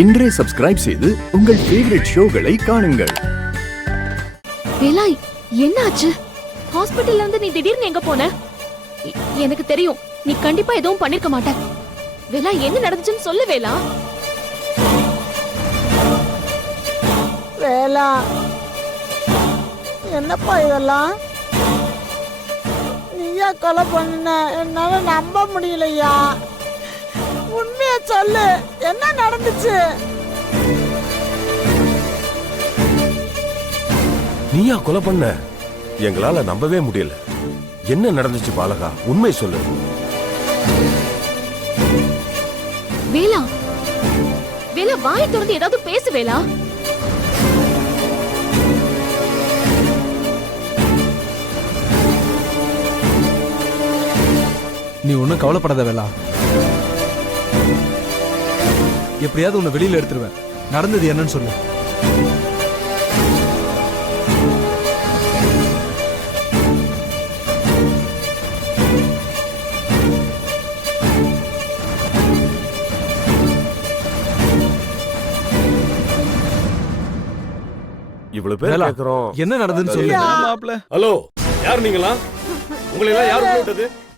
இன்றே சப்ஸ்கிரைப் செய்து உங்கள் ஃபேவரட் ஷோகளை காணுங்கள். வேலா, என்னாச்சு? ஹாஸ்பிடல்ல இருந்து நீ திடீர்னு எங்க போன? எனக்கு தெரியும், நீ கண்டிப்பா எதுவும் பண்ணிருக்க மாட்ட. வேலா, என்ன நடந்துச்சுன்னு சொல்லு வேலா. வேலா, என்னப்பா இதெல்லாம்? நீயா கொலை பண்ண? என்னால நம்ப முடியலையா. உண்மையா சொல்லு, என்ன நடந்துச்சு? நீயா கொலை பண்ண? எங்களால நம்பவே முடியல. என்ன நடந்துச்சு பாலகா? உண்மை சொல்லு. வேலா, வேலா, வாயை திறந்து ஏதாவது பேசு வேலா. நீ ஒன்னும் கவலைப்படாத வேலா. எப்படியாவது உன்னை வெளியில எடுத்துருவேன். நடந்தது என்னன்னு சொல்லு. இவ்வளவு பேர் வேலா, கேக்குறோம். என்ன நடந்ததுன்னு சொல்லு. ஹலோ, யார் நீங்களா? உங்களை எல்லாம் யார் கூப்பிட்டது?